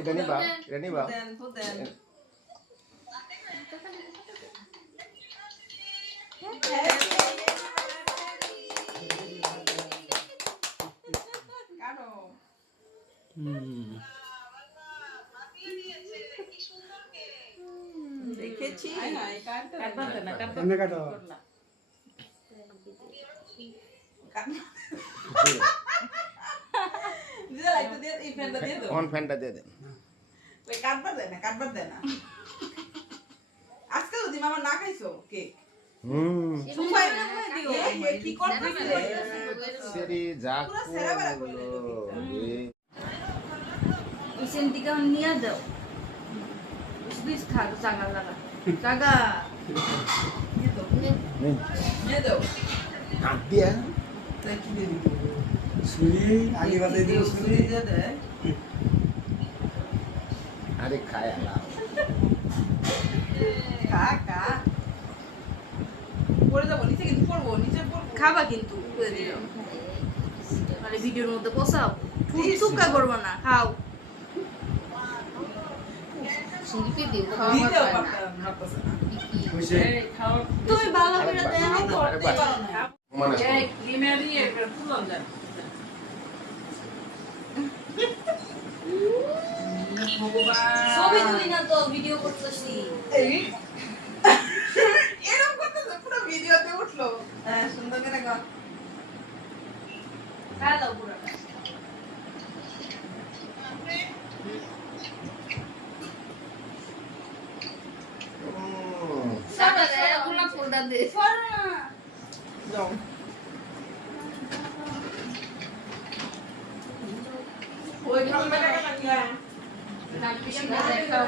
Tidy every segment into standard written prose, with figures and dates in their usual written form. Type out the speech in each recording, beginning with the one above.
এটা নিবা এটা নিবা দেখেছি ফ্যানটা দিয়ে দেন কাটবার দেয় না আজকে যদি মামা না খাইছো কেক নিয়ে দাও থাক জাগা জাগা জাগা হাত দিয়া আরে খায় আলা খাবা কিন্তু মানে ভিডিওর মধ্যে বসাও চুপকা করবো না খাও তুমি ভালো করে ছবি তুলি না তো ভিডিও করতেছি এরকম করতেছে পুরো ভিডিওতে উঠলো সুন্দর করে গা খাওয়া দাও পুরোটা সাদা রে গোলাপ ফুলটা দে যাও ওই খাবে না লাগিয়া না পিছন দেখাও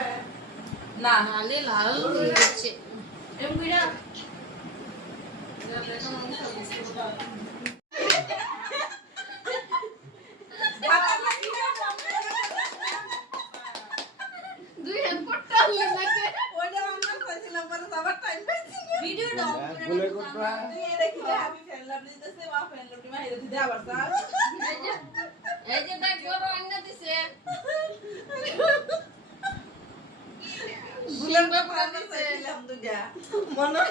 না লালে লাল হয়ে যাচ্ছে এরকম কইরা দুই হাত পড়তে হলে লাগে ওইটা আমরা কইছিলাম পরে সবার টাইম পাইছি ভিডিও ডাউন গুলে করবা তুই এটা কি আমি ফ্যান লাভ দিতেছে মা ফ্যান লাভ দিমা এটা দিতে আবার স্যার এই যে দেখ বড় আন্না দিছে গুলার ব্যাপার আমি কইছিলাম দুইটা মনে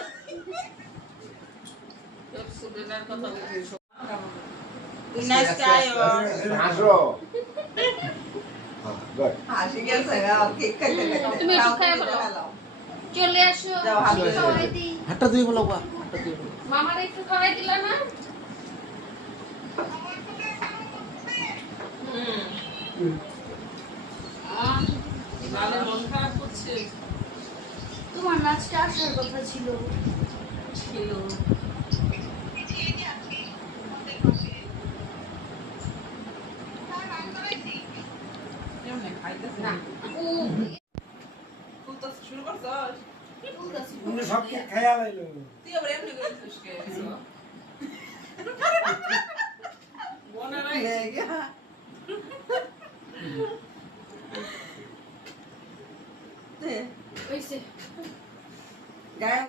তোর সুবিধার কথা বলছিস তুই নাচতে আয়ো হাসো গুড হাসি গেছে গা কেক খাইতে খাইতে তুমি একটু খাই ফেলো চলে আসো যাও, হাত আমি খাওয়াই দিই হাতটা ধুই বলো বা হাতটা ধুই বলো মামার একটু খাওয়াই দিলা না তোমার নাচটা আসার কথা ছিল এমনে খাইতেছে না ও তুই তো শুরু করছস উনি সব কি খায়া লাইলো তুই আবার এমনি করিস কে মনে রাখ ওইসে গায়ে